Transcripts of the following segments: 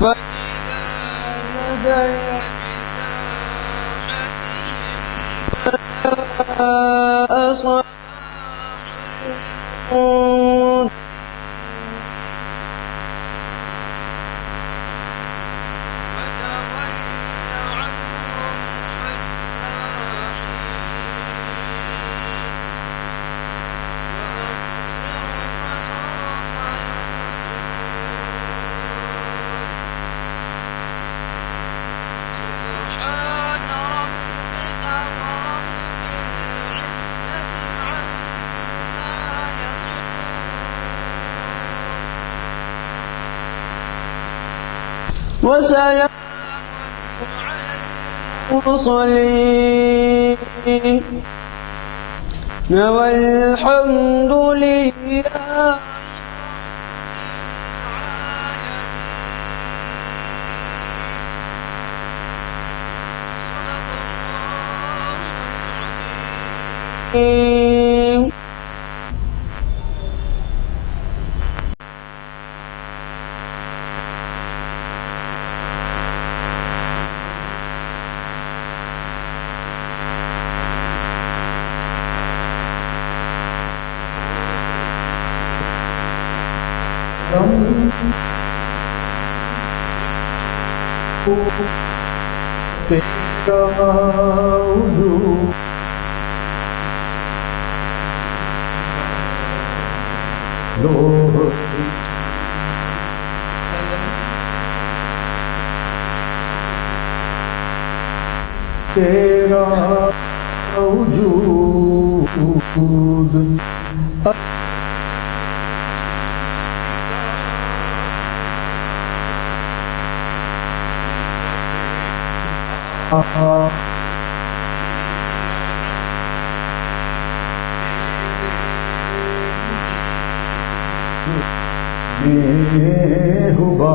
فإذا نزل بساحتهم فساء صباح المنذرين وتول عنهم حتى وأبصر فسوف يبصرون سبحان ربك رب العزة عما يصفون وسلام على المرسلين والحمد لله رب العالمين صدق الله العظيم. تیرا وجود لوح تیرا وجود ہوا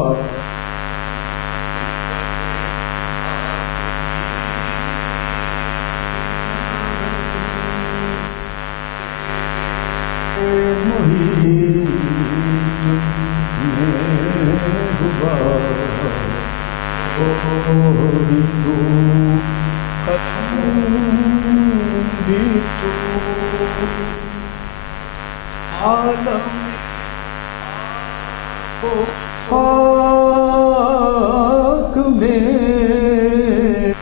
خاک میں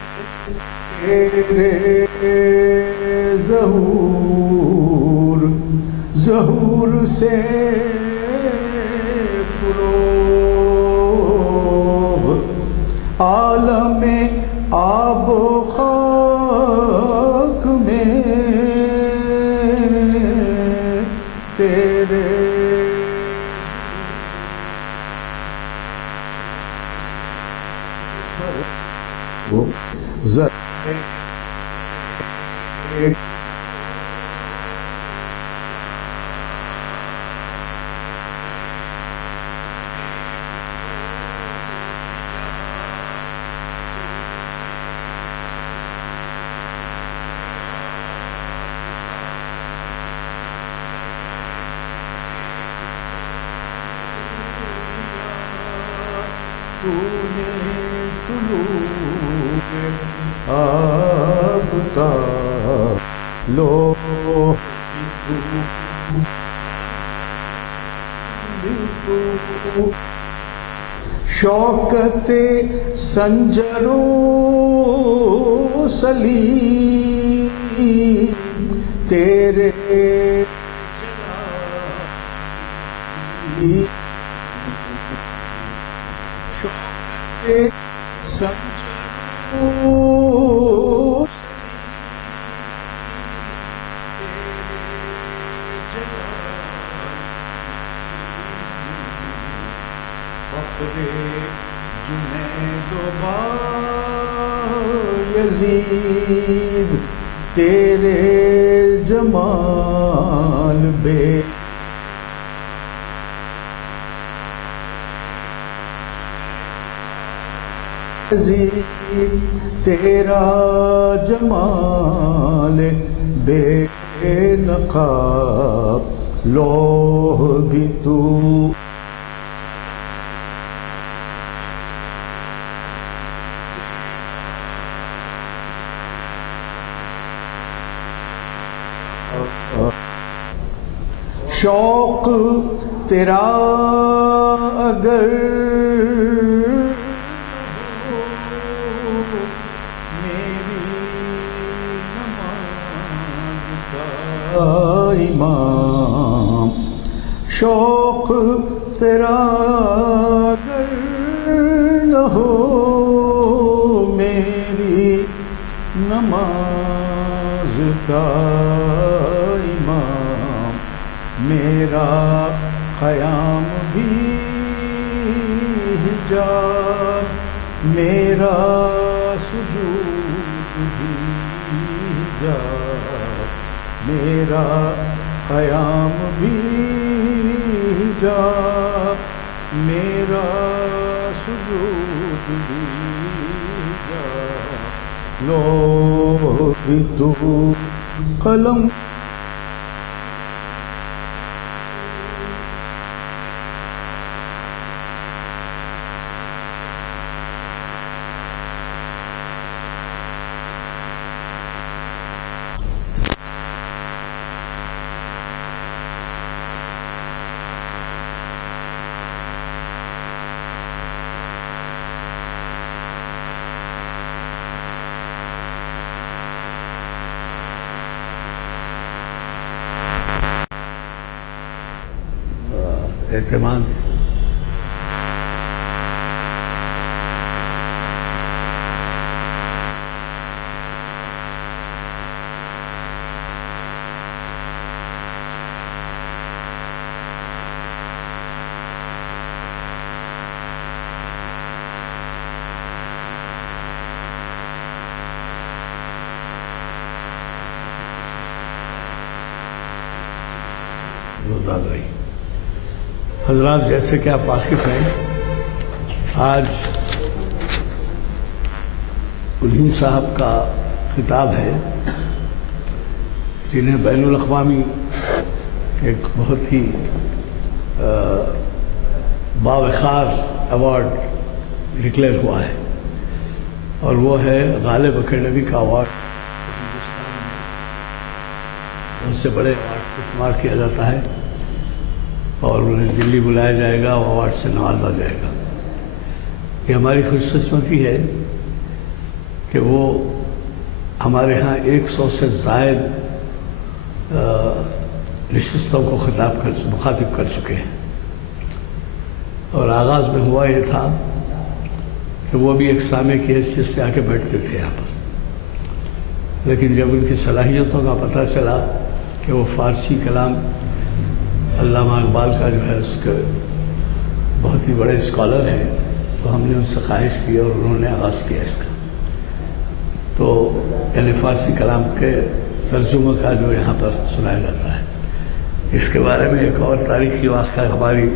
تیرے ظہور سے فروغ عالم آب و خاک میں تیرے تو نے طلوع آفتاب لوح شوکت سنجر و سلیم تیرے شوکت سنجر و فخر جنید و بایزید تیرے جمال بے تیرا جمال بے نقاب لوح بھی تو شوق تیرا اگر میری نماز کا امام، شوق تیرا اگر نہ ہو میری نماز کا امام، میرا قیام بھی حجاب، میرا سجود بھی حجاب، میرا قیام بھی حجاب، میرا سجود بھی حجاب، لوح تو قلم اعتماد روزاد رہی۔ حضرات، جیسے کہ آپ واقف ہیں، آج انہی صاحب کا خطاب ہے جنہیں بین الاقوامی ایک بہت ہی باوقار ایوارڈ ڈکلیئر ہوا ہے، اور وہ ہے غالب اکیڈمی کا ایوارڈ۔ ہندوستان میں بہت سے بڑے ایوارڈ کو شمار کیا جاتا ہے، اور انہیں دلی بلایا جائے گا اور ایوارڈ سے نوازا جائے گا۔ یہ ہماری خوش قسمتی ہے کہ وہ ہمارے ہاں 100 سے زائد نشستوں کو مخاطب کر چکے ہیں، اور آغاز میں ہوا یہ تھا کہ وہ بھی ایک سامع کی حیثیت سے آ کے بیٹھتے تھے یہاں پر، لیکن جب ان کی صلاحیتوں کا پتہ چلا کہ وہ فارسی کلام علامہ اقبال کا جو ہے اس کے بہت ہی بڑے اسکالر ہیں، تو ہم نے ان سے خواہش کی اور انہوں نے آغاز کیا اس کا۔ تو یعنی فارسی کلام کے ترجمہ کا جو یہاں پر سنایا جاتا ہے۔ اس کے بارے میں ایک اور تاریخی واقعہ ہماری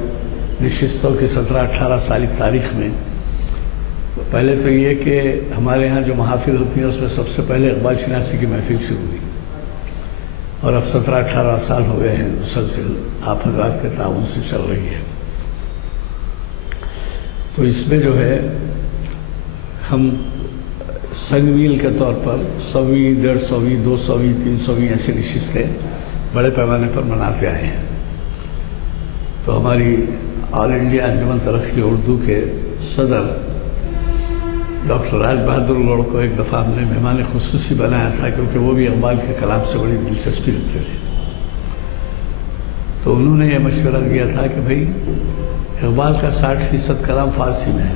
نشستوں کی 17-18 سالی تاریخ میں، پہلے تو یہ کہ ہمارے ہاں جو محافل ہوتی ہیں اس میں سب سے پہلے اقبال شناسی کی محفل شروع ہوئی، اور اب 17-18 سال ہو گئے ہیں مسلسل آپ حضرات کے تعاون سے چل رہی ہے۔ تو اس میں جو ہے ہم سنگمیل کے طور پر 100ویں، 150ویں، 200ویں، 300ویں ایسی نشستیں بڑے پیمانے پر مناتے آئے ہیں۔ تو ہماری آل انڈیا انجمن ترقی اردو کے صدر ڈاکٹر راج بہادر گوڑ کو ایک دفعہ ہم نے مہمان خصوصی بنایا تھا، کیونکہ وہ بھی اقبال کے کلام سے بڑی دلچسپی رکھتے تھے۔ تو انہوں نے یہ مشورہ دیا تھا کہ بھئی اقبال کا 60% کلام فارسی میں ہے،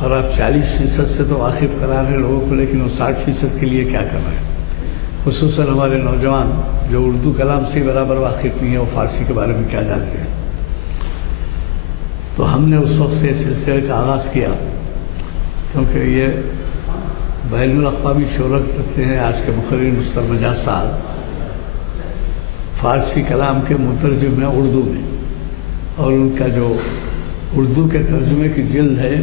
اور آپ 40% سے تو واقف کرا رہے ہیں لوگوں کو، لیکن وہ 60% کے لیے کیا کر رہے ہیں؟ خصوصاً ہمارے نوجوان جو اردو کلام سے برابر واقف نہیں ہے، وہ فارسی کے بارے میں کیا جانتے ہیں؟ تو ہم نے اس وقت سے سلسلے کا آغاز کیا، کیونکہ یہ بین الاقوامی شہرت رکھتے ہیں آج کے مقرر مستر مجاز صاحب، فارسی کلام کے مترجم ہیں اردو میں، اور ان کا جو اردو کے ترجمے کی جلد ہے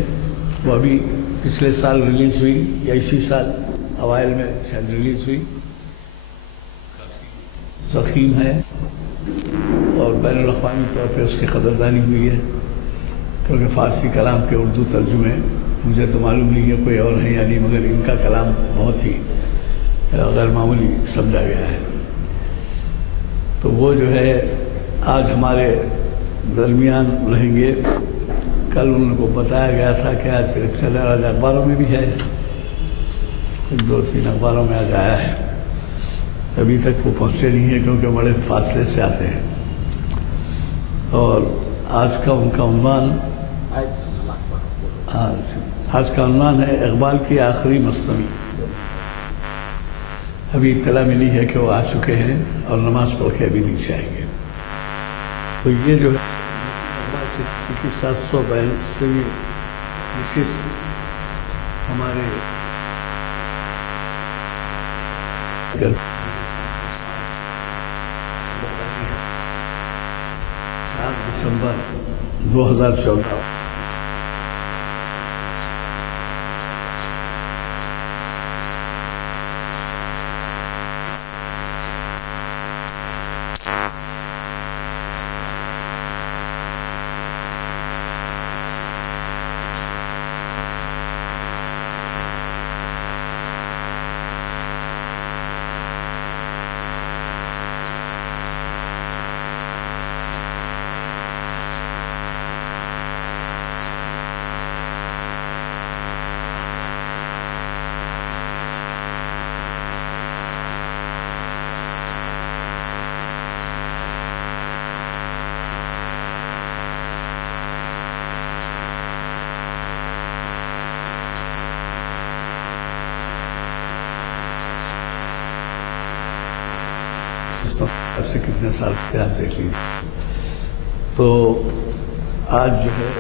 وہ ابھی پچھلے سال ریلیز ہوئی، یا اسی سال اوائل میں شاید ریلیز ہوئی، ضخیم ہے، اور بین الاقوامی طور پہ اس کی قدردانی ہوئی ہے، کیونکہ فارسی کلام کے اردو ترجمے مجھے تو معلوم نہیں ہے کوئی اور ہے یا نہیں، مگر ان کا کلام بہت ہی غیر معمولی سمجھا گیا ہے۔ تو وہ جو ہے آج ہمارے درمیان رہیں گے. کل ان کو بتایا گیا تھا کہ آج لیکچر آج اخباروں میں بھی ہے, 2-3 اخباروں میں آج آیا ہے. ابھی تک وہ پہنچے نہیں ہیں کیونکہ بڑے فاصلے سے آتے ہیں. اور آج کا ان کا عنوان ہے اقبال کی آخری مثنوی. ابھی اطلاع ملی ہے کہ وہ آ چکے ہیں اور نماز پڑھ کے ابھی نیچے آئیں گے. تو یہ جو ہے اقبال کی 782ویں نشست ہمارے 7 دسمبر 2014 سب سے کتنے سال کے آپ دیکھ لیجیے. تو آج جو ہے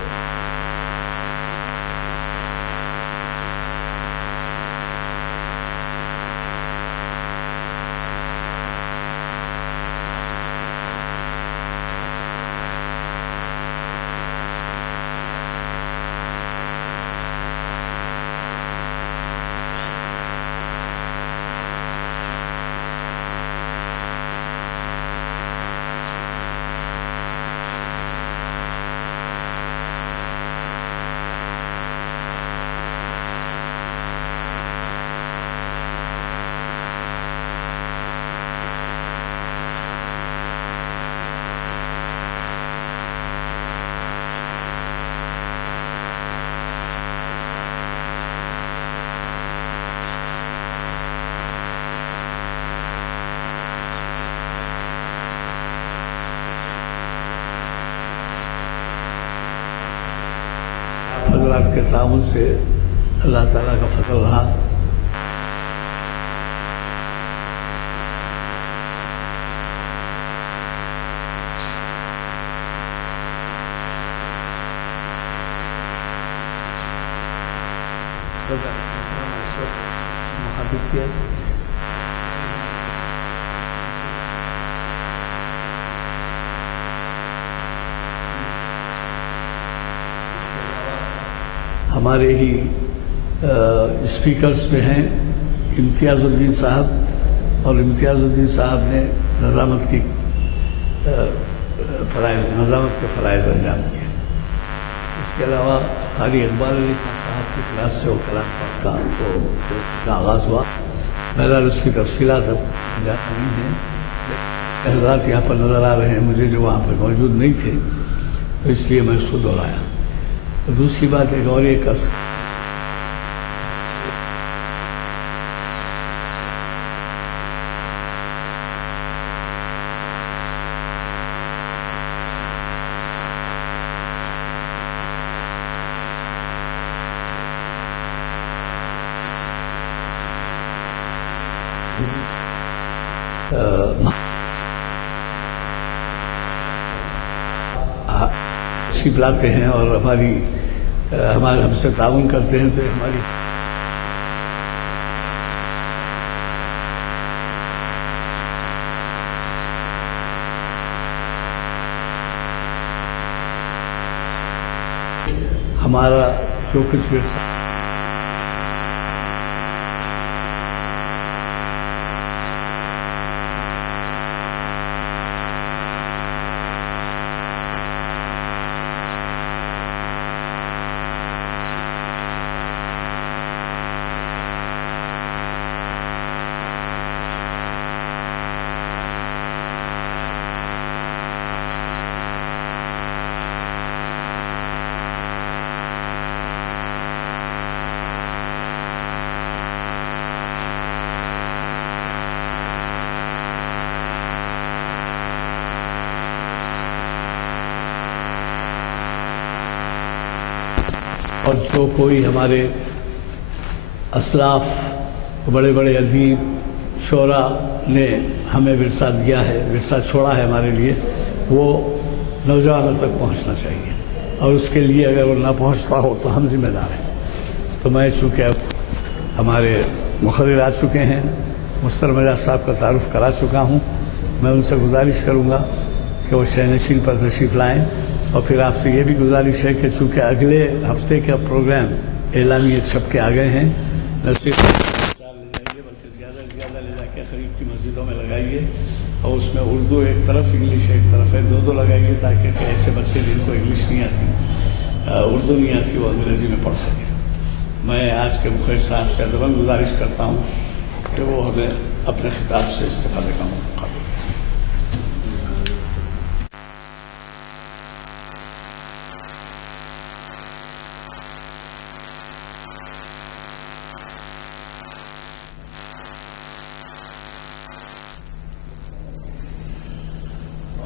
حضرات کے تعاون سے اللہ تعالیٰ کا فضل رہا. صدر اشرف مخاطب کیا. ہمارے ہی اسپیکرز میں ہیں امتیاز الدین صاحب, اور امتیاز الدین صاحب نے نظامت کے فرائض انجام دیے. اس کے علاوہ قاری اقبال علی خان صاحب کی کلاس سے وہ کلام پاک کا آغاز ہوا. بہرحال اس کی تفصیلات اب جانتے نہیں ہیں. حضرات یہاں پر نظر آ رہے ہیں مجھے جو وہاں پہ موجود نہیں تھے, تو اس لیے میں اس کو دہرایا. دوسری بات ایک اور ایک تشریف لاتے ہیں اور ہم سے تعاون کرتے ہیں, تو ہماری ہمارا جو کچھ بھی اور جو کوئی ہمارے اسلاف بڑے بڑے ادیب شعراء نے ہمیں ورثہ دیا ہے، ورثہ چھوڑا ہے ہمارے لیے، وہ نوجوانوں تک پہنچنا چاہیے، اور اس کے لیے اگر وہ نہ پہنچتا ہو تو ہم ذمہ دار ہیں۔ تو میں چونکہ اب ہمارے مقرر آ چکے ہیں، محترم اعجاز صاحب کا تعارف کرا چکا ہوں، میں ان سے گزارش کروں گا کہ وہ شہنشین پر تشریف لائیں، اور پھر آپ سے یہ بھی گزارش ہے کہ چونکہ اگلے ہفتے کا پروگرام اعلامیے چھپ کے آ گئے ہیں، نہ صرف چار لے جائیے بلکہ زیادہ سے زیادہ لے جا کے قریب کی مسجدوں میں لگائیے، اور اس میں اردو ایک طرف انگلش ایک طرف ہے، دو لگائیے تاکہ کہ ایسے بچے جن کو انگلش نہیں آتی، اردو نہیں آتی، وہ انگریزی میں پڑھ سکیں۔ میں آج کے مخرج صاحب سے ادباً گزارش کرتا ہوں کہ وہ ہمیں اپنے خطاب سے استفادے کا موقع دیں۔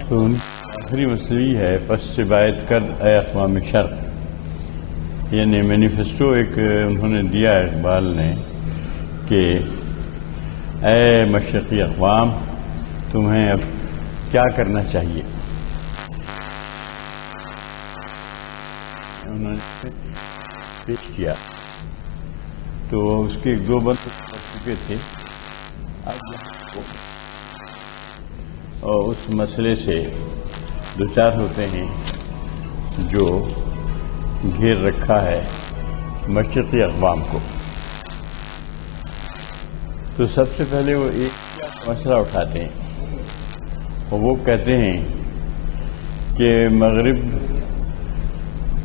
تو ان کی آخری مسئلہ ہے پس سے باعث کر اے اقوام شرق، یعنی مینیفیسٹو ایک انہوں نے دیا ہے اقبال نے کہ اے مشرقی اقوام تمہیں اب کیا کرنا چاہیے۔ انہوں نے پیش کیا تو اس کے ایک دو بند کر چکے تھے، اب اور اس مسئلے سے دوچار ہوتے ہیں جو گھیر رکھا ہے مشرقی اقوام کو۔ تو سب سے پہلے وہ ایک مسئلہ اٹھاتے ہیں، اور وہ کہتے ہیں کہ مغرب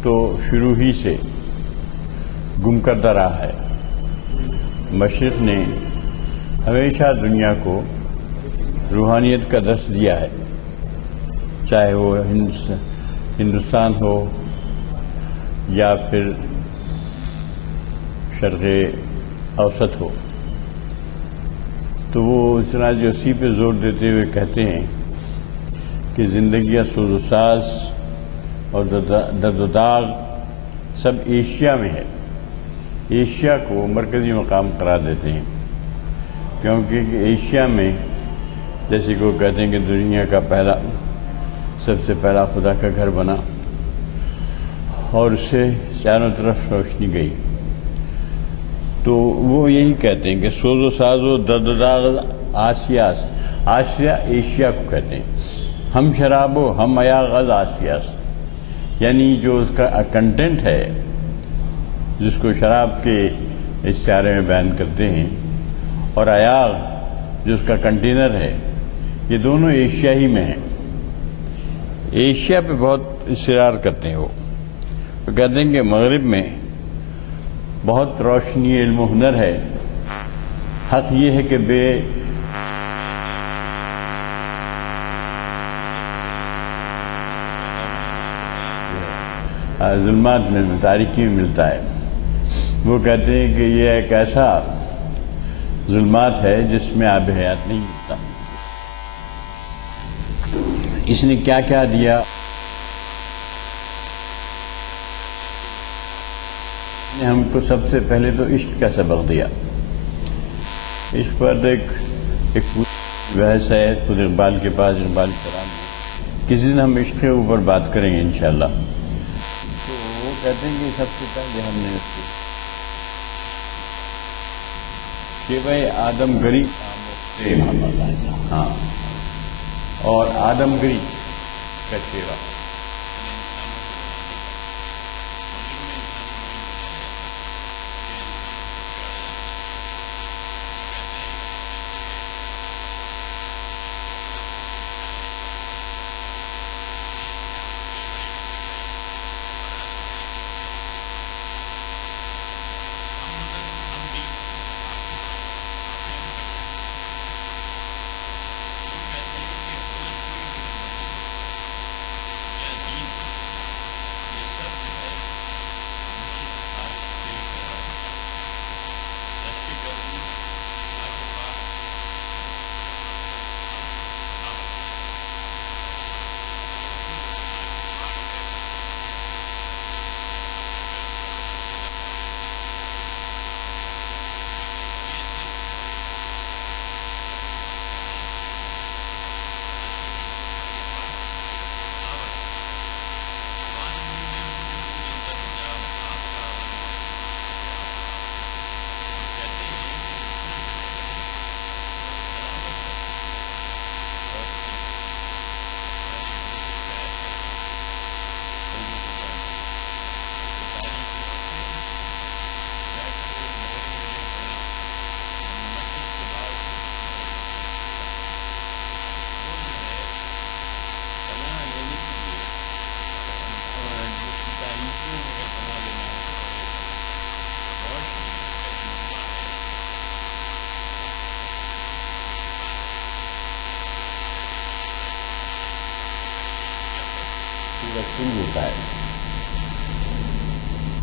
تو شروع ہی سے گم کردہ رہا ہے، مشرق نے ہمیشہ دنیا کو روحانیت کا درس دیا ہے، چاہے وہ ہندوستان ہو یا پھر شرق اوسط ہو۔ تو وہ چنانچہ اسی پہ زور دیتے ہوئے کہتے ہیں کہ زندگیاں سوز و ساز اور درد و داغ سب ایشیا میں ہے۔ ایشیا کو مرکزی مقام قرار دیتے ہیں، کیونکہ ایشیا میں جیسے کہ وہ کہتے ہیں کہ دنیا کا سب سے پہلا خدا کا گھر بنا، اور اس سے چاروں طرف روشنی گئی۔ تو وہ یہی کہتے ہیں کہ سوز و ساز و درد و داغ آسیا ایشیا کو کہتے ہیں، ہم شراب و ہم ایاغ آسیاس، یعنی جو اس کا کنٹینٹ ہے جس کو شراب کے اشارے میں بیان کرتے ہیں، اور ایاغ جو اس کا کنٹینر ہے، یہ دونوں ایشیا ہی میں ہیں۔ ایشیا پہ بہت اصرار کرتے ہیں وہ کہتے ہیں کہ مغرب میں بہت روشنی علم و ہنر ہے، حق یہ ہے کہ ظلمات میں تاریکی میں ملتا ہے۔ وہ کہتے ہیں کہ یہ ایک ایسا ظلمات ہے جس میں آب حیات نہیں ملتا۔ اس نے کیا کیا دیا؟ نے ہم کو سب سے پہلے تو عشق کا سبق دیا۔ عشق پر ایک بحث ہے خود اقبال کے پاس، اقبال کرام میں، کسی دن ہم عشق کے اوپر بات کریں گے انشاءاللہ۔ تو وہ کہتے ہیں کہ سب سے پہلے ہم نے اس کو کہ بھائی آدم گری، ہاں، اور آدم گری کا شیوا،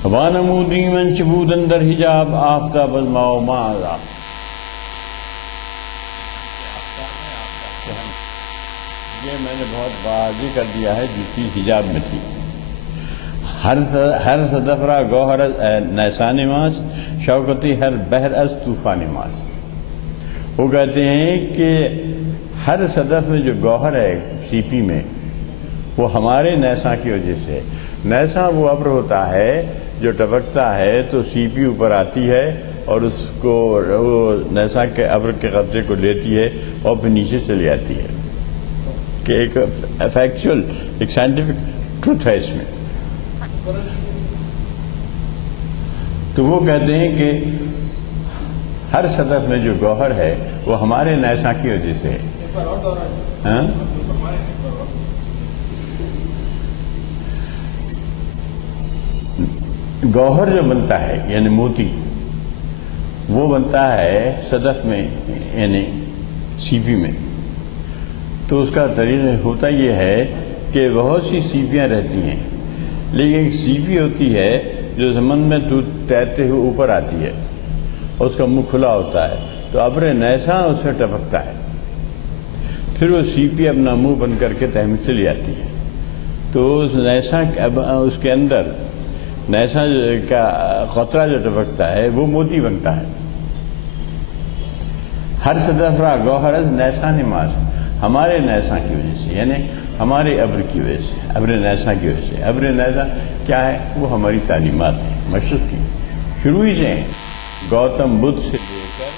وانمودی من شبود اندر حجاب آفتاب الماء ما عذاب. یہ میں نے بہت واضح کر دیا ہے جو چیز حجاب میں تھی. ہر صدف را گوہر نیسان ماست شوکتی ہر بحر از طوفان ماست. وہ کہتے ہیں کہ ہر صدف میں جو گوہر ہے سی پی میں وہ ہمارے نیساں کی وجہ سے. نیساں وہ ابر ہوتا ہے جو ٹپکتا ہے تو سی پی اوپر آتی ہے اور اس کو وہ نیساں کے ابر کے قبضے کو لیتی ہے اور پھر نیچے چلی آتی ہے. کہ ایک فیکچوئل ایک سائنٹیفک ٹروتھ ہے اس میں. تو وہ کہتے ہیں کہ ہر صدف میں جو گوہر ہے وہ ہمارے نیساں کی وجہ سے ہے. گوہر جو بنتا ہے یعنی موتی وہ بنتا ہے صدف میں یعنی سی پی میں. تو اس کا طریقہ ہوتا یہ ہے کہ بہت سی سیپیاں رہتی ہیں لیکن ایک سیپی ہوتی ہے جو سمندر میں تیرتے ہوئے اوپر آتی ہے اور اس کا منہ کھلا ہوتا ہے تو ابر نیساں اس میں ٹپکتا ہے. پھر وہ سیپی اپنا منہ بند کر کے تہ میں چلی آتی ہے. تو اس نیساں اس کے اندر نیساں کا قطرہ جو ٹپکتا ہے وہ موتی بنتا ہے. ہر صدف را گوہر از نیسان ماست ہمارے نیساں کی وجہ سے یعنی ہمارے ابر کی وجہ سے ابر نیساں کی وجہ سے. ابر نیساں کیا ہے؟ وہ ہماری تعلیمات ہیں مشرق کی شروع ہی سے گوتم بدھ سے لے کر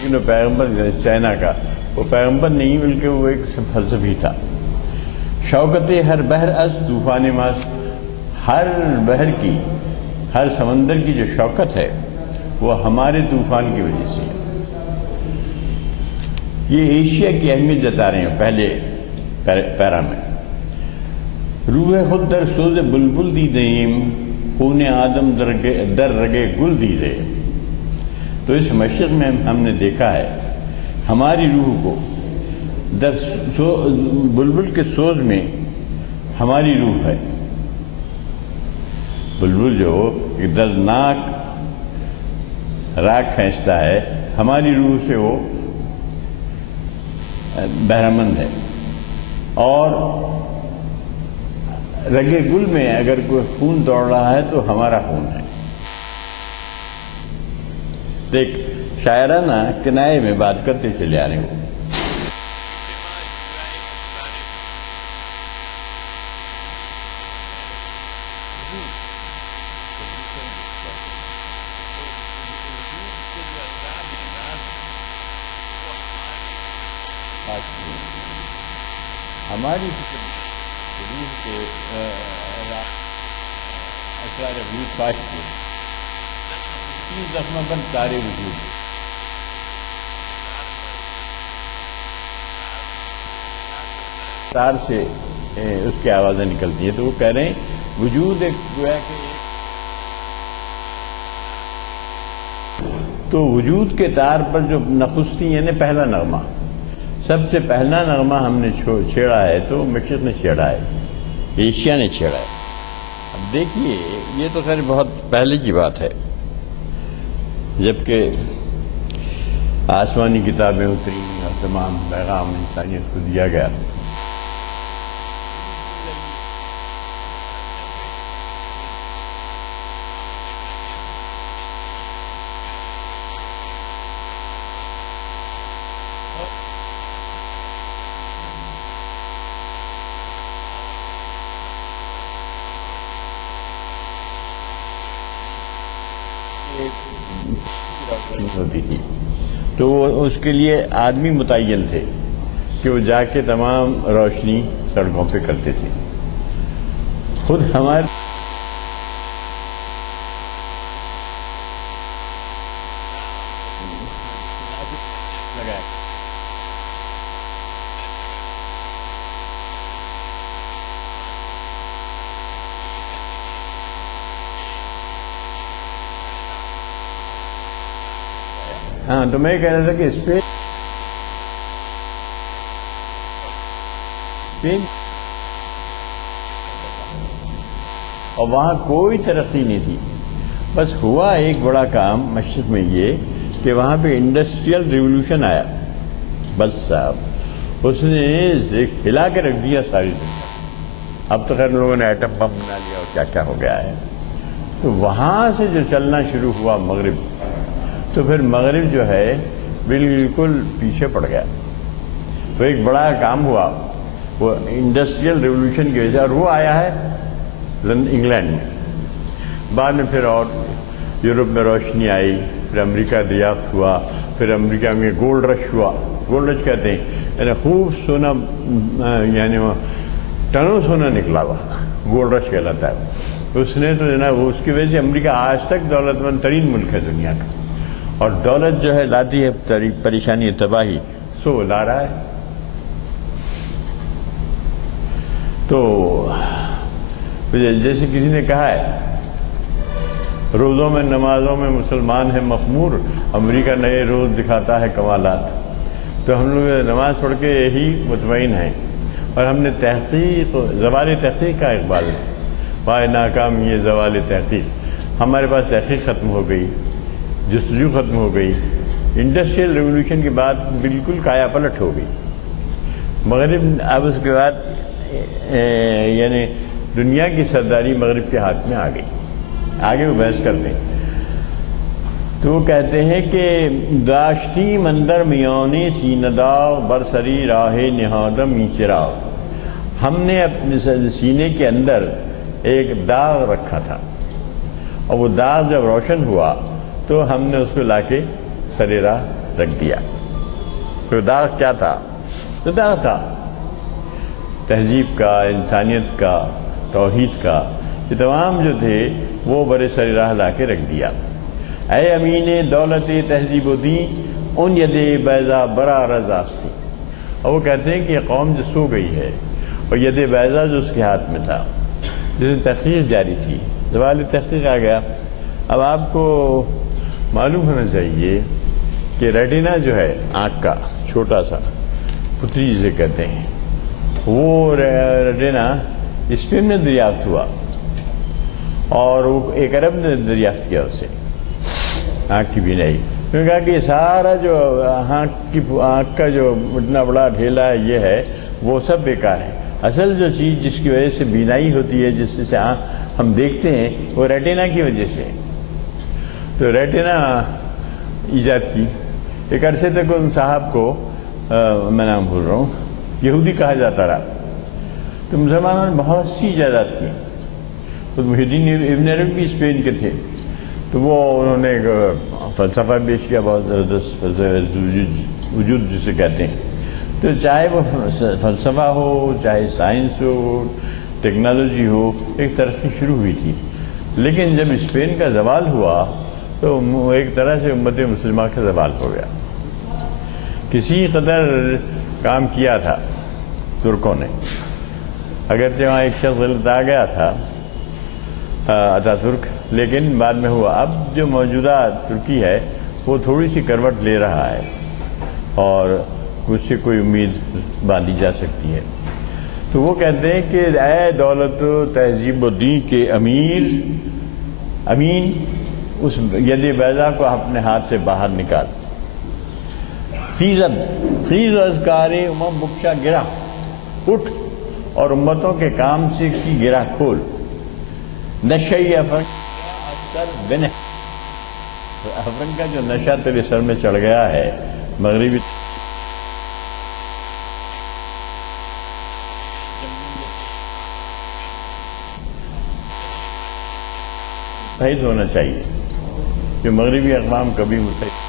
لیکن وہ پیغمبر چائنا کا وہ پیغمبر نہیں بلکہ وہ ایک فلسفی تھا. شوکت ہر بحر از طوفان ماست ہر بحر کی ہر سمندر کی جو شوکت ہے وہ ہمارے طوفان کی وجہ سے ہے. یہ ایشیا کی اہمیت جتا رہے ہیں پہلے پیرا میں. روح خود در سوز بلبل دی دیم خون آدم در رگے گل دی دے. تو اس مشرق میں ہم نے دیکھا ہے ہماری روح کو بلبل کے سوز میں ہماری روح ہے. بلبل جو ایک دردناک راگ کھینچتا ہے ہماری روح سے وہ بہرمند ہے. اور رگے گل میں اگر کوئی خون دوڑ رہا ہے تو ہمارا خون ہے. دیکھ شاعرانہ کنائے میں بات کرتے چلے آ رہے ہو. ہماری روح کے اسرار وجود فاش کے تین زخمہ بند تارے وجود تار سے اس کی آوازیں نکلتی ہیں. تو وہ کہہ رہے ہیں وجود ایک گویا کہ تو وجود کے تار پر جو نخستی یعنی پہلا نغمہ سب سے پہلا نغمہ ہم نے چھیڑا ہے تو مشرق نے چھیڑا ہے ایشیا نے چھیڑا ہے. اب دیکھیے یہ تو خیر بہت پہلے کی بات ہے جبکہ آسمانی کتابیں اتری اور تمام پیغام انسانیت کو دیا گیا. ہوتی تھی تو اس کے لیے آدمی متعین تھے کہ وہ جا کے تمام روشنی سڑکوں پہ کرتے تھے. خود ہمارے ہاں تو میں کہہ رہا تھا کہ اسپین اور وہاں کوئی ترقی نہیں تھی. بس ہوا ایک بڑا کام مشرق میں یہ کہ وہاں پہ انڈسٹریل ریولوشن آیا. بس صاحب اس نے ہلا کے رکھ دیا ساری دنیا. اب تو خیر لوگوں نے ایٹم بم بنا لیا اور کیا کیا ہو گیا ہے. تو وہاں سے جو چلنا شروع ہوا مغرب، تو پھر مغرب جو ہے بالکل پیچھے پڑ گیا. تو ایک بڑا کام ہوا وہ انڈسٹریل ریولوشن کی وجہ سے، اور وہ آیا ہے انگلینڈ میں. بعد میں پھر اور یورپ میں روشنی آئی، پھر امریکہ دریافت ہوا، پھر امریکہ میں گولڈ رش ہوا. گولڈ رش کہتے ہیں یعنی خوب سونا، یعنی ٹنوں سونا نکلا ہوا، گولڈ رش کہلاتا ہے. اس نے تو جناب اس کی وجہ سے امریکہ آج تک دولت مند ترین ملک ہے دنیا کا. اور دولت جو ہے لاتی ہے پریشانی تباہی، سو لا رہا ہے. تو جیسے کسی نے کہا ہے روزوں میں نمازوں میں مسلمان ہے مخمور، امریکہ نئے روز دکھاتا ہے کمالات. تو ہم لوگ نماز پڑھ کے یہی مطمئن ہیں. اور ہم نے تحقیق، زوال تحقیق کا اقبال ہے، پائے ناکام یہ زوال تحقیق. ہمارے پاس تحقیق ختم ہو گئی، جستجو ختم ہو گئی. انڈسٹریل ریولوشن کے بعد بالکل کایا پلٹ ہو گئی. مغرب اب اس کے بعد یعنی دنیا کی سرداری مغرب کے ہاتھ میں آ گئی. آگے وہ بحث کرتے ہیں. تو وہ کہتے ہیں کہ داشتی مندر میانی سینداغ برسری راہ نہادم چراغ. ہم نے اپنے سینے کے اندر ایک داغ رکھا تھا، اور وہ داغ جب روشن ہوا تو ہم نے اس کو لا کے سر راہ رکھ دیا. تو داغ کیا تھا؟ تو داغ تھا تہذیب کا، انسانیت کا، توحید کا. یہ تمام جو تھے وہ برے سر راہ لا کے رکھ دیا. اے امین دولت تہذیب و دین ان ید بیضا برا رضاستی. اور وہ کہتے ہیں کہ یہ قوم جو سو گئی ہے، اور ید بیضا جو اس کے ہاتھ میں تھا، جس میں تحقیق جاری تھی، زوال تحقیق آ گیا. اب آپ کو معلوم ہونا چاہیے کہ ریٹینا جو ہے آنکھ کا چھوٹا سا پتری جسے کہتے ہیں، وہ ریٹینا اسپین میں دریافت ہوا، اور وہ 1 ارب نے دریافت کیا اسے آنکھ کی بینائی. انہوں نے کہا کہ یہ سارا جو آنکھ کا جو اتنا بڑا ڈھیلا ہے یہ ہے، وہ سب بیکار ہے. اصل جو چیز جس کی وجہ سے بینائی ہوتی ہے، جس سے ہم دیکھتے ہیں، وہ ریٹینا کی وجہ سے. تو ریٹینا ایجاد کی. ایک عرصے تک ان صاحب کو میں نام بھول رہا ہوں، یہودی کہا جاتا رہا. تو مسلمانوں نے بہت سی ایجادات کی. تو محی الدین ابن عربی بھی اسپین کے تھے. تو وہ انہوں نے ایک فلسفہ پیش کیا، بہت زبردست فلسفہ وجود جسے کہتے ہیں. تو چاہے وہ فلسفہ ہو، چاہے سائنس ہو، ٹیکنالوجی ہو، ایک ترقی شروع ہوئی تھی. لیکن جب اسپین کا زوال ہوا تو ایک طرح سے امت مسلمہ کا زوال ہو گیا. کسی قدر کام کیا تھا ترکوں نے، اگرچہ وہاں ایک شخص غلط آ گیا تھا اتا ترک، لیکن بعد میں ہوا. اب جو موجودہ ترکی ہے وہ تھوڑی سی کروٹ لے رہا ہے، اور اس سے کوئی امید باندھی جا سکتی ہے. تو وہ کہتے ہیں کہ اے دولت و تہذیب و دین کے امین، اس ید بیضا کو اپنے ہاتھ سے باہر نکال. خیز اذکار امم بخشا گرا، اٹھ اور امتوں کے کام سے کی گرا کھول. نشئی افرنگ کا جو نشہ تیرے سر میں چڑھ گیا ہے، مغربی متحد ہونا چاہیے. کہ مغربی اقوام کبھی متحد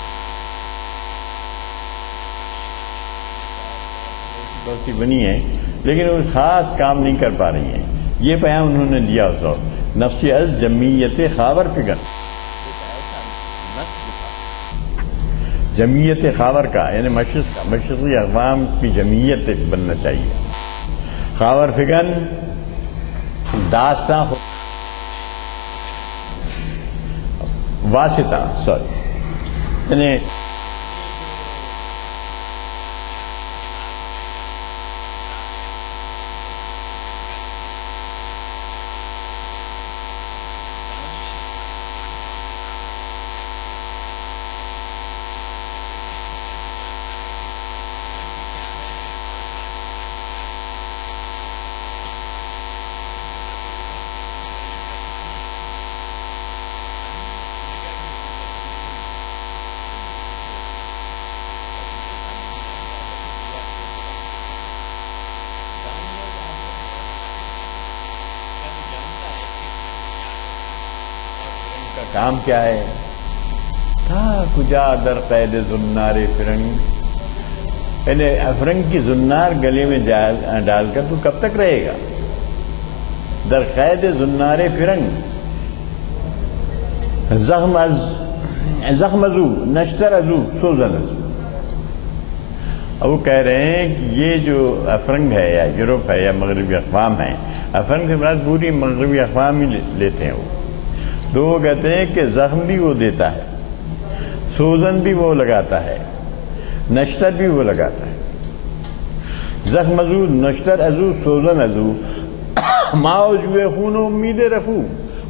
بنی ہیں، لیکن وہ خاص کام نہیں کر پا رہی ہیں. یہ بیان انہوں نے دیا اس وقت، نفسی از جمعیت خاور فکر. جمعیت خاور کا یعنی مشرقی اقوام کی جمعیت بننا چاہیے. خاور فکن داستان واسطہ یعنی کام کیا ہے؟ تھا کجا در قید زنار فرنگ، پہلے افرنگ کی زنار گلے میں ڈال کر تو کب تک رہے گا؟ در قید زنار فرنگ، زخم ازو نشتر ازو سوزن ازو۔ اب وہ کہہ رہے ہیں کہ یہ جو افرنگ ہے یا یورپ ہے یا مغربی اقوام ہے، افرنگ سے مراد پوری مغربی اقوام ہی لیتے ہیں وہ، تو وہ کہتے ہیں کہ زخم بھی وہ دیتا ہے، سوزن بھی وہ لگاتا ہے، نشتر بھی وہ لگاتا ہے۔ زخم ازو نشتر ازو سوزن ازو، ماؤ جوئے خون و امید رفو۔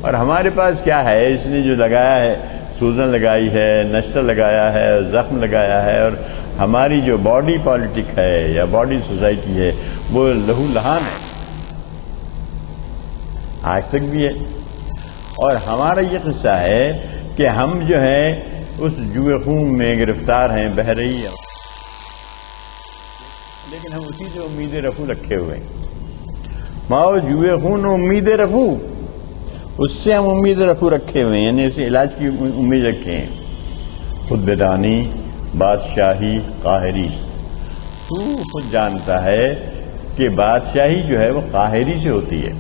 اور ہمارے پاس کیا ہے؟ اس نے جو لگایا ہے، سوزن لگائی ہے، نشتر لگایا ہے، زخم لگایا ہے، اور ہماری جو باڈی پالیٹک ہے یا باڈی سوسائٹی ہے وہ لہو لہان ہے، آج تک بھی ہے۔ اور ہمارا یہ قصہ ہے کہ ہم جو ہے اس جوئے خون میں گرفتار ہیں، بہہ رہی ہے، لیکن ہم اسی سے امید رفو رکھے ہوئے ہیں۔ ماؤ جوئے خون امید رفو، اس سے ہم امید رفو رکھے ہوئے ہیں، یعنی اسے علاج کی امید رکھے ہیں۔ خود بدانی بادشاہی قاہری، تو خود جانتا ہے کہ بادشاہی جو ہے وہ قاہری سے ہوتی ہے۔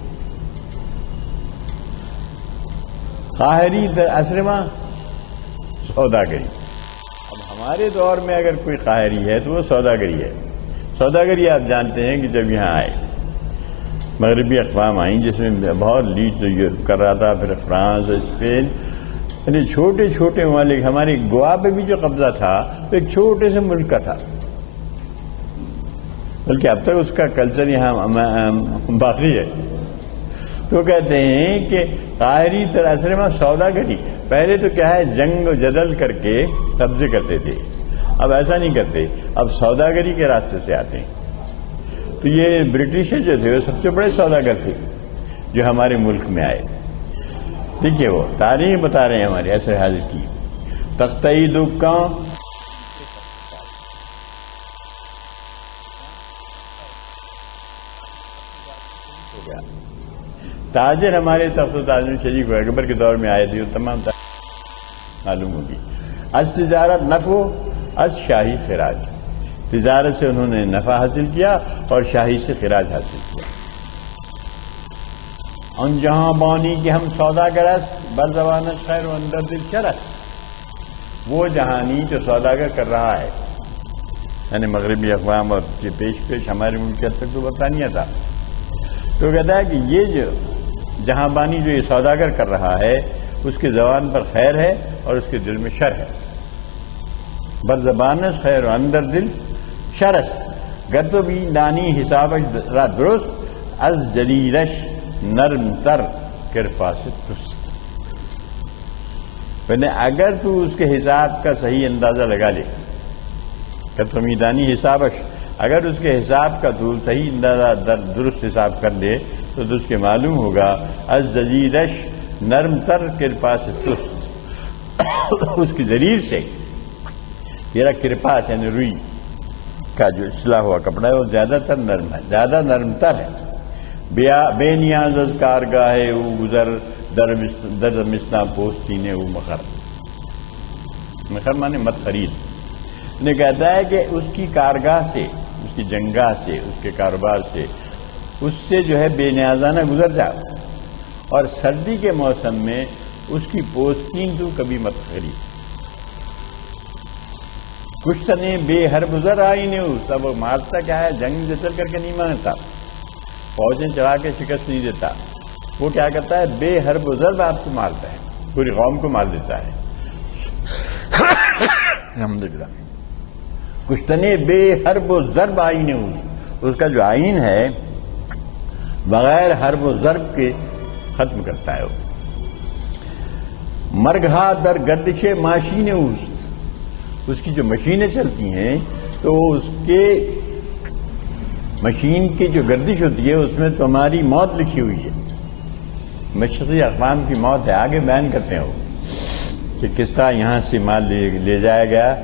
قاہری در عصر ماں سوداگری۔ اب ہمارے دور میں اگر کوئی قاہری ہے تو وہ سوداگری ہے۔ سوداگری آپ جانتے ہیں کہ جب یہاں آئے، مغربی اقوام آئیں، جس میں بہت لیڈ جو کر رہا تھا، پھر فرانس، اسپین، یعنی چھوٹے چھوٹے ممالک، ہماری گوا پہ بھی جو قبضہ تھا تو ایک چھوٹے سے ملک کا تھا، بلکہ اب تک اس کا کلچر یہاں باقی ہے۔ تو کہتے ہیں کہ قاہری در عصر میں سوداگری، پہلے تو کیا ہے جنگ و جدل کر کے قبضے کرتے تھے، اب ایسا نہیں کرتے، اب سوداگری کے راستے سے آتے ہیں۔ تو یہ برٹشر جو تھے وہ سب سے بڑے سوداگر تھے جو ہمارے ملک میں آئے۔ دیکھیے وہ تاریخ بتا رہے ہیں ہمارے عصر حاضر کی۔ تختئی دکان تاجر ہمارے تخت و تاج میں شریک ہوئے، اکبر کے دور میں آئے تھے، وہ تمام معلوم ہوگی۔ از تجارت نفع از شاہی خراج، تجارت سے انہوں نے نفع حاصل کیا اور شاہی سے خراج حاصل کیا۔ ان جہاں بانی کہ ہم سوداگرس بر زبانش خیر و اندر دل شرس، وہ جہانی جو سوداگر کر رہا ہے، یعنی مغربی اقوام اور پیش ہمارے ملک تک تو برطانیہ تھا، تو کہتا ہے کہ یہ جو جہاں بانی جو یہ سوداگر کر رہا ہے اس کے زبان پر خیر ہے اور اس کے دل میں شر ہے۔ بر زبانش خیر و اندر دل شرس، گر تو بھی دانی حسابش را درست، از جلیلش نرم تر کرپا سے تست۔ یعنی اگر تو اس کے حساب کا صحیح اندازہ لگا لے، گر تو میدانی حسابش، اگر اس کے حساب کا تو صحیح اندازہ درست حساب کر لے تو اس کے معلوم ہوگا از جلیلش نرم تر کرپا سے تست، اس کی ضریر سے یہ کرپاس یعنی روئی کا جو اصلاح ہوا کپڑا ہے وہ زیادہ تر نرم ہے، زیادہ نرم تر ہے۔ بے نیاز از کارگاہ ہے او گزر، در مصنا پوستین او مخر، مخر مانے مت خرید۔ نے کہتا ہے کہ اس کی کارگاہ سے، اس کی جنگاہ سے، اس کے کاروبار سے، اس سے جو ہے بے نیازانہ گزر جا، اور سردی کے موسم میں اس کی پوستین تو کبھی مت خرید۔ کچھ تنے بے ہر گزر آئی نے اس، اب وہ مارتا کیا ہے، جنگ جتل کر کے نہیں مانتا، فوجیں چڑھا کے شکست نہیں دیتا، وہ کیا کرتا ہے بے ہر گزر آپ کو مارتا ہے، پوری قوم کو مار دیتا ہے۔ الحمدللہ کچھ تنے بے حرب و ضرب آئین اس کا جو آئین ہے بغیر حرب و ضرب کے ختم کرتا ہے وہ۔ مرگھا در گردش ماشین اس کی جو مشینیں چلتی ہیں تو اس کے مشین کی جو گردش ہوتی ہے اس میں تمہاری موت لکھی ہوئی ہے، مشرقی اقوام کی موت ہے، آگے بیان کرتے ہیں وہ کہ کس طرح یہاں سے مال لے جایا گیا،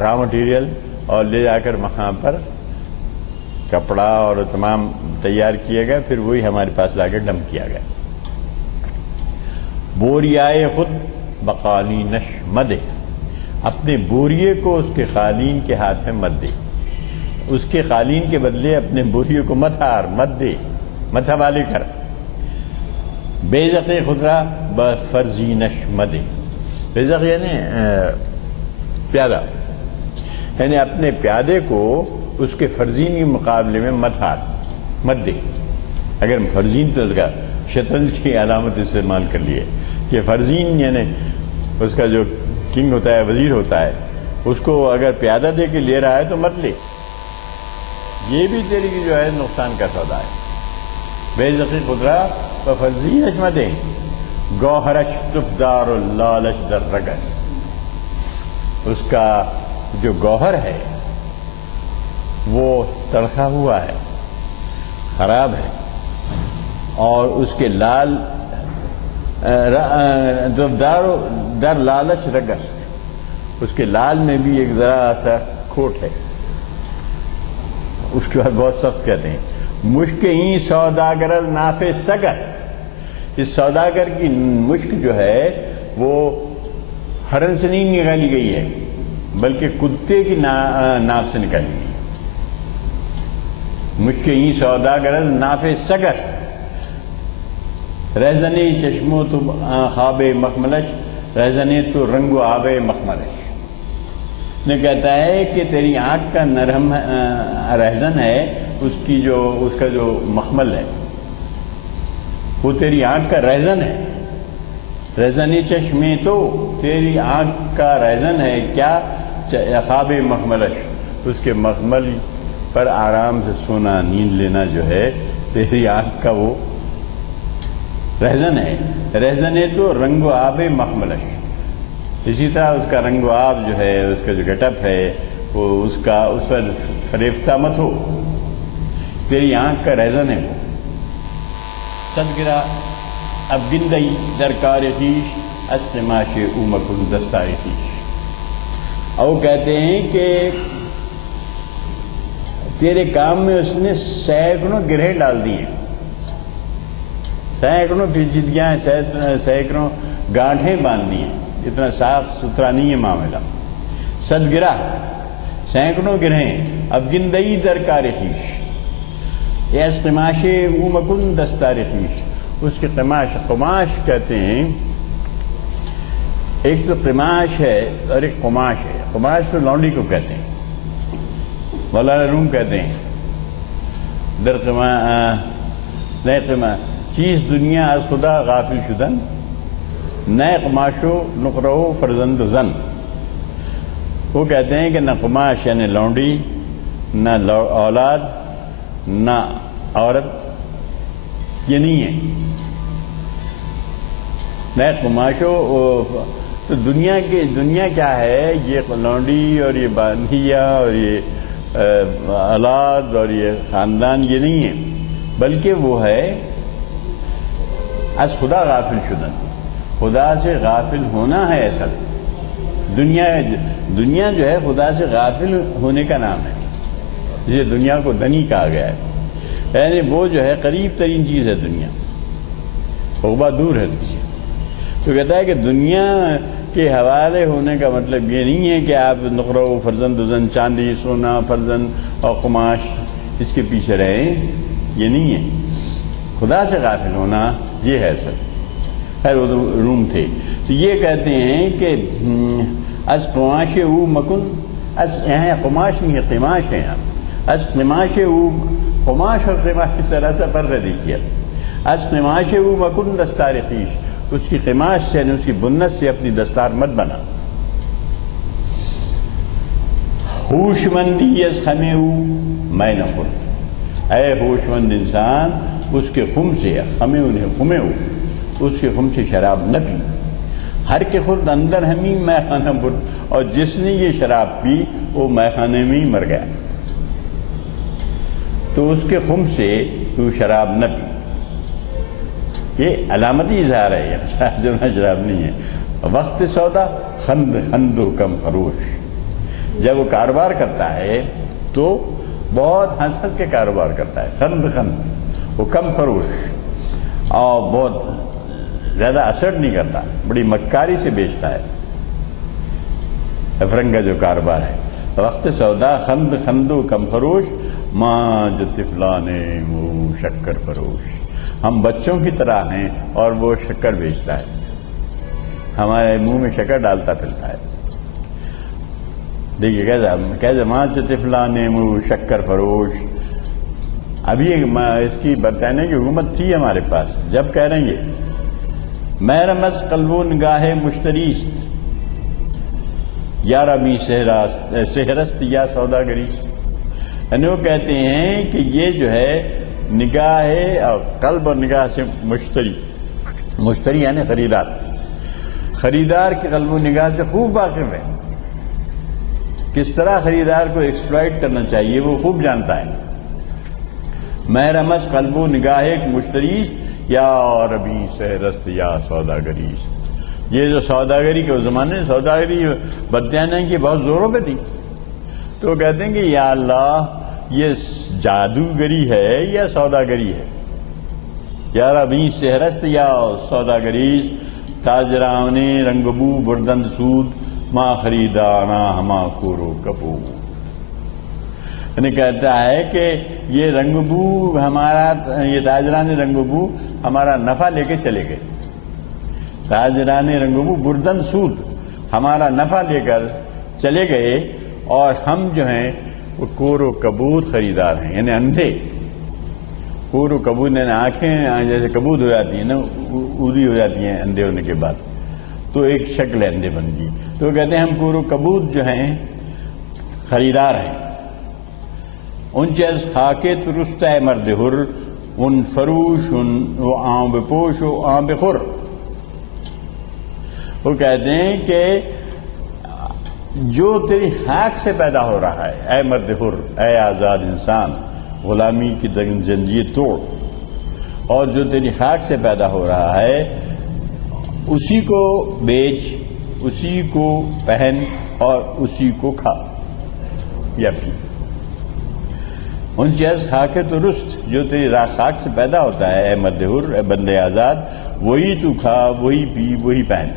را مٹیریل، اور لے جا کر وہاں پر کپڑا اور تمام تیار کیے گئے، پھر وہی ہمارے پاس لا کے ڈمپ کیا گیا۔ بوریائے خود بقالینش مدے، اپنے بوریے کو اس کے قالین کے ہاتھ میں مت دے، اس کے قالین کے بدلے اپنے بوریے کو مت ہار، مت دے، مت حوالے کر۔ بیزق خضرا بفرزینش مدے، بیزق یعنی پیادہ، یعنی اپنے پیادے کو اس کے فرزین کے مقابلے میں مت ہار، مت دے۔ اگر فرزین تو اس کا شطرنج کی علامت استعمال کر لیے کہ فرزین یعنی اس کا جو کنگ ہوتا ہے، وزیر ہوتا ہے، اس کو اگر پیادہ دے کے لے رہا ہے تو مت لے، یہ بھی تیری کی جو ہے نقصان کا سودا ہے۔ بیزقی خضرا و فرزینش مدے گوہرش تفدار اللالش در رگس، اس کا جو گوہر ہے وہ تڑخا ہوا ہے، خراب ہے، اور اس کے لال در لالچ رگست، اس کے لال میں بھی ایک ذرا سا کھوٹ ہے۔ اس کے بعد بہت سخت کہتے ہیں مشک این سوداگرز ناف سگست، اس سوداگر کی مشک جو ہے وہ ہرن سے نہیں نکالی گئی ہے بلکہ کتے کی ناف سے نکالی گئی۔ مشک این سوداگرز ناف سگست، رہزنے چشمو تو خواب مخملش، رہزنے تو رنگ و آب مخملش، نے کہتا ہے کہ تیری آنکھ کا نرم رہزن ہے، اس کا جو مخمل ہے وہ تیری آنکھ کا رہزن ہے۔ رہزنے چشمے تو تیری آنکھ کا رہزن ہے کیا، خواب مخملش، اس کے مخمل پر آرام سے سونا، نیند لینا جو ہے تیری آنکھ کا وہ رہزن ہے۔ رہزنے تو رنگ و آب مخملش، اسی طرح اس کا رنگ و آب جو ہے، اس کا جو گیٹ اپ ہے وہ اس پر فریفتہ مت ہو، تیری آنکھ کا رہزن ہے وہ۔ صد گرا اب گندئی درکار خویش استماش او مکن دستار خویش، اور کہتے ہیں کہ تیرے کام میں اس نے سینکڑوں گرہیں ڈال دیے، سینکڑوں پیچیدگیاں، سینکڑوں گانٹھیں باندھ دی ہیں، اتنا صاف ستھرا نہیں ہے معاملہ۔ صد گرہ سینکڑوں گرہیں اب گندئی درکار خویش، ایس قماش او مکن دستار خویش، اس کے قماش کہتے ہیں، ایک تو قماش ہے اور ایک قماش ہے۔ قماش تو لونڈی کو کہتے ہیں، مولانا روم کہتے ہیں در چیز دنیا از خدا غافل شدن، نئے قماشو نقرو فرزند زن، وہ کہتے ہیں کہ نہ قماش یعنی لونڈی، نہ اولاد، نہ عورت، یہ نہیں ہے۔ نئے قماشو تو دنیا کیا ہے، یہ لونڈی اور یہ باندھیا اور یہ اولاد اور یہ خاندان، یہ نہیں ہے، بلکہ وہ ہے از خدا غافل شدن، خدا سے غافل ہونا ہے اصل۔ دنیا جو ہے خدا سے غافل ہونے کا نام ہے، یہ دنیا کو دنی کہا گیا ہے، یعنی وہ جو ہے قریب ترین چیز ہے دنیا، عقبہ دور ہے کسی۔ تو کہتا ہے کہ دنیا کے حوالے ہونے کا مطلب یہ نہیں ہے کہ آپ نقرہ و فرزند زن، چاندی سونا فرزند اور قماش اس کے پیچھے رہیں، یہ نہیں ہے۔ خدا سے غافل ہونا یہ ہے سر۔ خیر وہ روم تھے، تو یہ کہتے ہیں کہ از قماش او مکن، از یہاں قماش نہیں ہے قماش ہے یہاں، از قماش او، قماش اور قماش کی طرح سے فرق دیکھیے۔ از قماش او مکن دستار خویش، اس کی قماش سے یعنی اس کی بنت سے اپنی دستار مت بنا۔ ہوش مندی از خمے او میں نہ خورد، اے ہوش مند انسان اس کے خم سے، خمے ہو اس کے خم سے شراب نہ پی۔ ہر کے خورد اندر ہمیں میں خانہ برد، اور جس نے یہ شراب پی وہ میں خانے میں ہی مر گیا، تو اس کے خم سے تو شراب نہ پی۔ یہ علامتی اظہار ہے، شراب نہیں ہے۔ وقت سودا خند و کم خروش، جب وہ کاروبار کرتا ہے تو بہت ہنس ہنس کے کاروبار کرتا ہے، خند وہ کم خروش، اور بہت زیادہ اثر نہیں کرتا، بڑی مکاری سے بیچتا ہے افرنگ کا جو کاروبار ہے. وقت سودا خند خندو کم فروش ماں جو طفلان منہ شکر فروش. ہم بچوں کی طرح ہیں اور وہ شکر بیچتا ہے، ہمارے منہ میں شکر ڈالتا پھرتا ہے. دیکھیے کیسے ماں جو طفلان منہ شکر فروش. ابھی اس کی برطانیہ کی حکومت تھی ہمارے پاس، جب کہہ رہے ہیں محرمز قلب و نگاہ مشتریست یا ربی سہرست یا سوداگریست. یعنی وہ کہتے ہیں کہ یہ جو ہے نگاہ قلب اور نگاہ سے مشتری یعنی خریدار کی قلب و نگاہ سے خوب واقف ہے. کس طرح خریدار کو ایکسپلائٹ کرنا چاہیے وہ خوب جانتا ہے. محرمز قلب و نگاہ مشتریست یا ربی سہرست یا سوداگریست. یہ جو سوداگری کے زمانے سوداگری برطانیہ کی بہت زوروں پہ تھی، تو کہتے ہیں کہ یا اللہ یہ جادوگری ہے یا سوداگری ہے. یا ربی سہرست یا سوداگریست تاجران رنگبو بردند سود ما خریدانا ہما کورو کپو. یعنی کہتا ہے کہ یہ رنگبو ہمارا، یہ تاجران رنگبو ہمارا نفع لے کے چلے گئے. تاجران رنگبو بردند سود ہمارا نفع لے کر چلے گئے، اور ہم جو ہیں وہ کور و کبود خریدار ہیں، یعنی اندھے. کور و کبود یعنی آنکھیں جیسے کبود ہو جاتی ہیں نا، اودھی ہو جاتی ہیں اندھے ہونے کے بعد، تو ایک شکل اندھے بن گئی. تو کہتے ہیں ہم کور و کبود جو ہیں خریدار ہیں. ان چیز خاکے ترست ہے مرد ہر ان فروش ان و آم بپوش و آم بخور. وہ کہتے ہیں کہ جو تیری خاک سے پیدا ہو رہا ہے اے مرد حر، اے آزاد انسان، غلامی کی زنجیر توڑ، اور جو تیری خاک سے پیدا ہو رہا ہے اسی کو بیچ، اسی کو پہن اور اسی کو کھا یا پی. ان چیز خاک تو رست، جو تیری خاک سے پیدا ہوتا ہے اے مرد حر، اے بندے آزاد، وہی تو کھا، وہی پی، وہی پہن.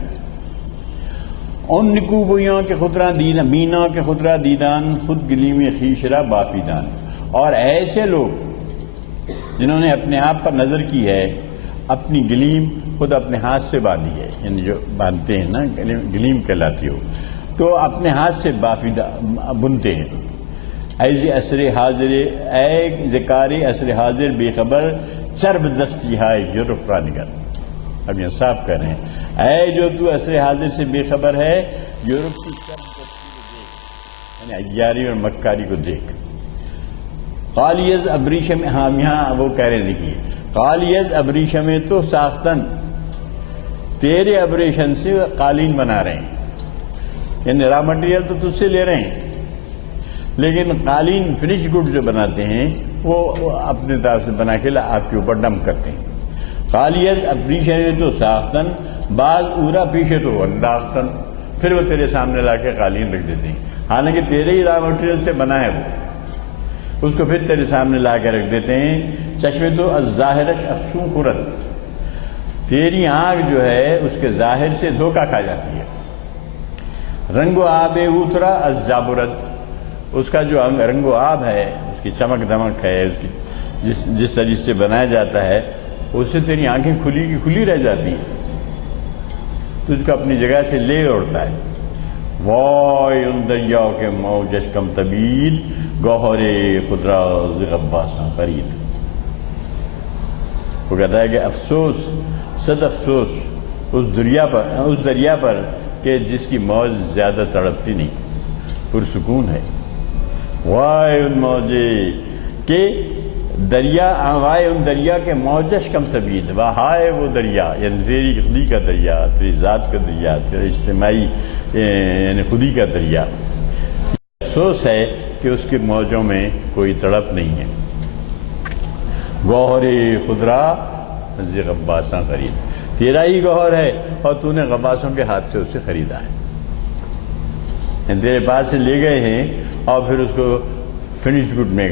ان نکو بویاں کے خطرہ دیدان، مینا کے خطرہ دیدان، خود گلیم خیشرہ بافیدان. اور ایسے لوگ جنہوں نے اپنے آپ پر نظر کی ہے، اپنی گلیم خود اپنے ہاتھ سے باندھی ہے، یعنی جو باندھتے ہیں نا گلیم کہلاتی ہو، تو اپنے ہاتھ سے بنتے ہیں. ایزی عصر حاضر، اے ذکار عصر حاضر بے خبر، چرب دستی ہے یورپ را نگر. اب یہ صاف کر رہے ہیں اے جو تو عصر حاضر سے بے خبر ہے، یورپ کی چرب دستی کو دیکھ، یعنی عیاری اور مکاری کو دیکھ. قالیز ابریشم، ہاں یہاں وہ کہہ رہے دیکھیے قالیز ابریشم میں تو ساختن، تیرے ابریشن سے قالین بنا رہے ہیں، یعنی را مٹیریل تو تجھ سے لے رہے ہیں، لیکن قالین فنش گڈ جو بناتے ہیں وہ اپنے طرف سے بنا کے آپ کے اوپر ڈمپ کرتے ہیں. قالیز ابریشم تو ساختن بعض اورا پیچھے تو انداختن، پھر وہ تیرے سامنے لا کے قالین رکھ دیتے ہیں، حالانکہ تیرے ہی را مٹیریل سے بنا ہے وہ، اس کو پھر تیرے سامنے لا کے رکھ دیتے ہیں. چشمے تو الظاہرش افسوں خورت، تیری آنکھ جو ہے اس کے ظاہر سے دھوکہ کھا جاتی ہے. رنگ و آب اوترا الزابرت، اس کا جو رنگ و آب ہے، اس کی چمک دمک ہے، اس کی جس طریقے سے بنایا جاتا ہے، اس سے تیری آنکھیں کھلی کی کھلی رہ جاتی ہیں، تجھ کو اپنی جگہ سے لے اڑتا ہے. وائے ان دریاؤ کے موجش کم طبیل، گوہر خدرا غباساں خرید. وہ کہتا ہے کہ افسوس، صد افسوس اس دریا پر کہ جس کی موج زیادہ تڑپتی نہیں، پرسکون ہے. وائے ان موجے کہ دریا، وائے ان دریا کے موجش کم طبیل، وہائے وہ دریا یعنی تیری خودی کا دریا، تیری ذات کا دریا، تیرا اجتماعی یعنی خودی کا دریا. افسوس ہے کہ اس کے موجوں میں کوئی تڑپ نہیں ہے. گوہر خدرا ز غباساں خرید، تیرا ہی گوہر ہے اور تو نے غباسوں کے ہاتھ سے اسے خریدا ہے، یعنی تیرے پاس سے لے گئے ہیں اور پھر اس کو فنش گڈ میں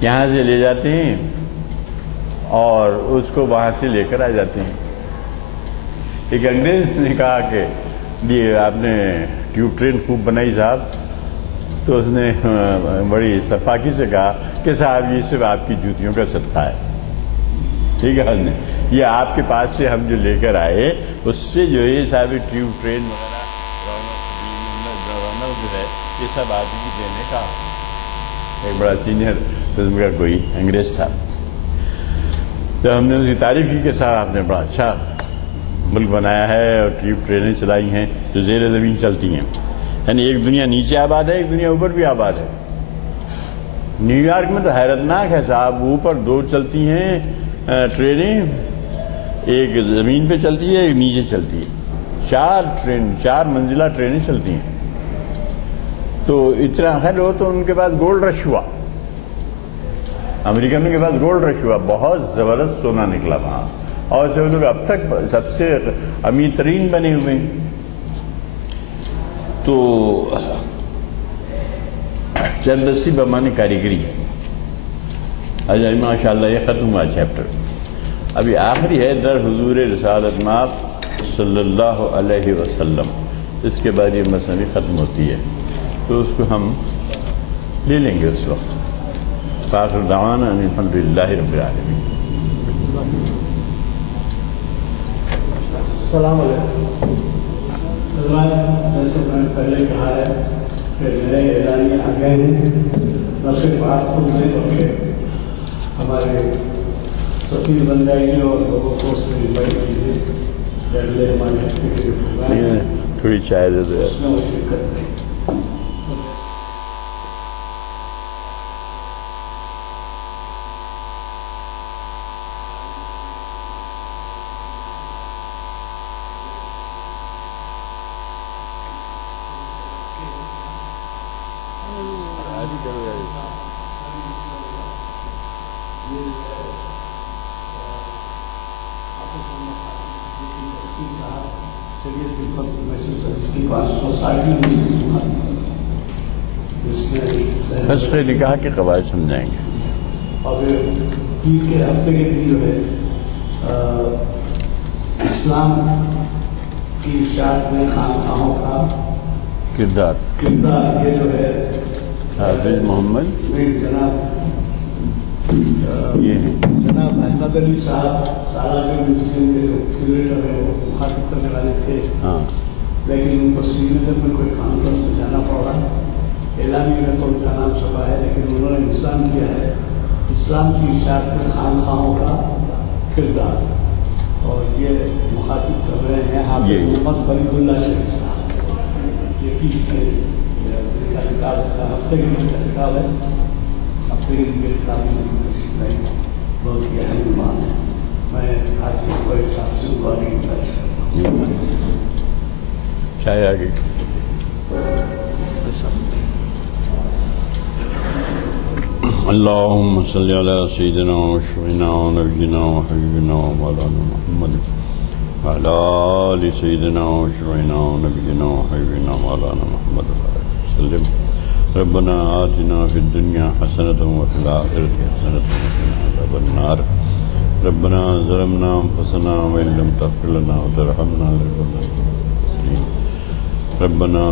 یہاں سے لے جاتے ہیں اور اس کو وہاں سے لے کر آ جاتے ہیں. ایک انگریز نے کہا کہ یہ آپ نے ٹیوب ٹرین خوب بنائی صاحب، تو اس نے بڑی صفاقی سے کہا کہ صاحب یہ صرف آپ کی جوتیوں کا صدقہ ہے، ٹھیک ہے نے یہ آپ کے پاس سے ہم جو لے کر آئے اس سے جو ہے صاحب ٹیوب ٹرین وغیرہ رونق جو ہے یہ سب آپ کی دینے کا۔ ایک بڑا سینئر قسم کا کوئی انگریز تھا، جب ہم نے اس کی تعریف کی کہ صاحب آپ نے بڑا اچھا ملک بنایا ہے اور ٹیوب ٹرینیں چلائی ہیں جو زیر زمین چلتی ہیں، یعنی ایک دنیا نیچے آباد ہے، ایک دنیا اوپر بھی آباد ہے۔ نیو یارک میں تو حیرتناک ہے صاحب، اوپر 2 چلتی ہیں ٹرینیں، ایک زمین پہ چلتی ہے ایک نیچے چلتی ہے، 4 منزلہ ٹرینیں چلتی ہیں۔ تو اتنا خیر ہو تو ان کے پاس گولڈ رش ہوا، امریکہ میں کے پاس گولڈ رش ہوا، بہت زبردست سونا نکلا وہاں، اور سے وہ لوگ اب تک سب سے امیر ترین بنے ہوئے ہیں۔ تو چردستی بمانے کاریگری، اجا ماشاء اللہ یہ ختم ہوا چیپٹر، ابھی آخری ہے در حضور رسالت مآب صلی اللہ علیہ وسلم، اس کے بعد یہ مسئلہ ختم ہوتی ہے، تو اس کو ہم لے لیں گے اس وقت۔ فآخر دعوانا ان الحمد للہ رب العالمین۔ السلام علیکم حضرات، جیسے میں نے پہلے کہا ہے کہ میرے اعلانیہ آ گئے ہیں، نہ صرف آپ خود نہیں بلکہ ہمارے سفیر بن جائیے اور لوگوں کو اس میں انوائٹ کیجیے، اگلے ہمارے ہفتے کے جو پروگرام ہے تھوڑی چائے دے دو، اس میں وہ شرکت کریں۔ فسخ نکاح کے قواعد سمجھائیں گے، اور پھر عید کے ہفتے کے دن جو ہے اسلام کی اشاعت میں خانقاہوں کا کردار یہ جو ہے حافظ محمد جناب احمد علی صاحب سالار میوزیم کے جو کیوریٹر ہیں وہ مخاطب کرنے والے تھے، ہاں، لیکن ان کو سری نگر میں کوئی کانفرنس میں جانا پڑا، اعلامیہ میں تو ان کا نام چھپا ہے، لیکن انہوں نے انتظام کیا ہے اسلام کی اشاعت میں خانقاہوں کا کردار، اور یہ مخاطب کر رہے ہیں حافظ محمد فرید اللہ شریف صاحب۔ یہ پیس میں کتاب ہفتے کے دن کا کتاب ہے، ہفتے کے دن کے کتاب میں تشریف لائی، بہت ہی اہم بات ہے۔ میں آج کے حساب سے دعا کی گزارش کرتا ہوں۔ چائے آگے اللہم صلی علی سیدنا و شفیعنا و نبینا و حبیبنا و مولانا محمد وعلی آل سیدنا و شفیعنا و نبینا و حبیبنا و مولانا محمد وسلم۔ ربنا آتنا فی الدنیا حسنة و فی الآخرة حسنة و قنا عذاب النار۔ ربنا ظلمنا انفسنا وإن لم تغفر لنا وترحمنا لنكونن من الخاسرين۔ ربنا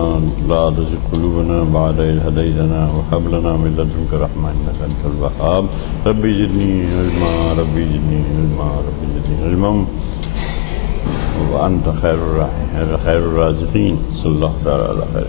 لا تزغ قلوبنا بعد إذ هديتنا وهب لنا من لدنك رحمة إنك أنت الوهاب۔ ربي زدني علما ربي زدني علما ربي زدني علما وأنت خير الرازقين۔ صلى الله تعالى على خير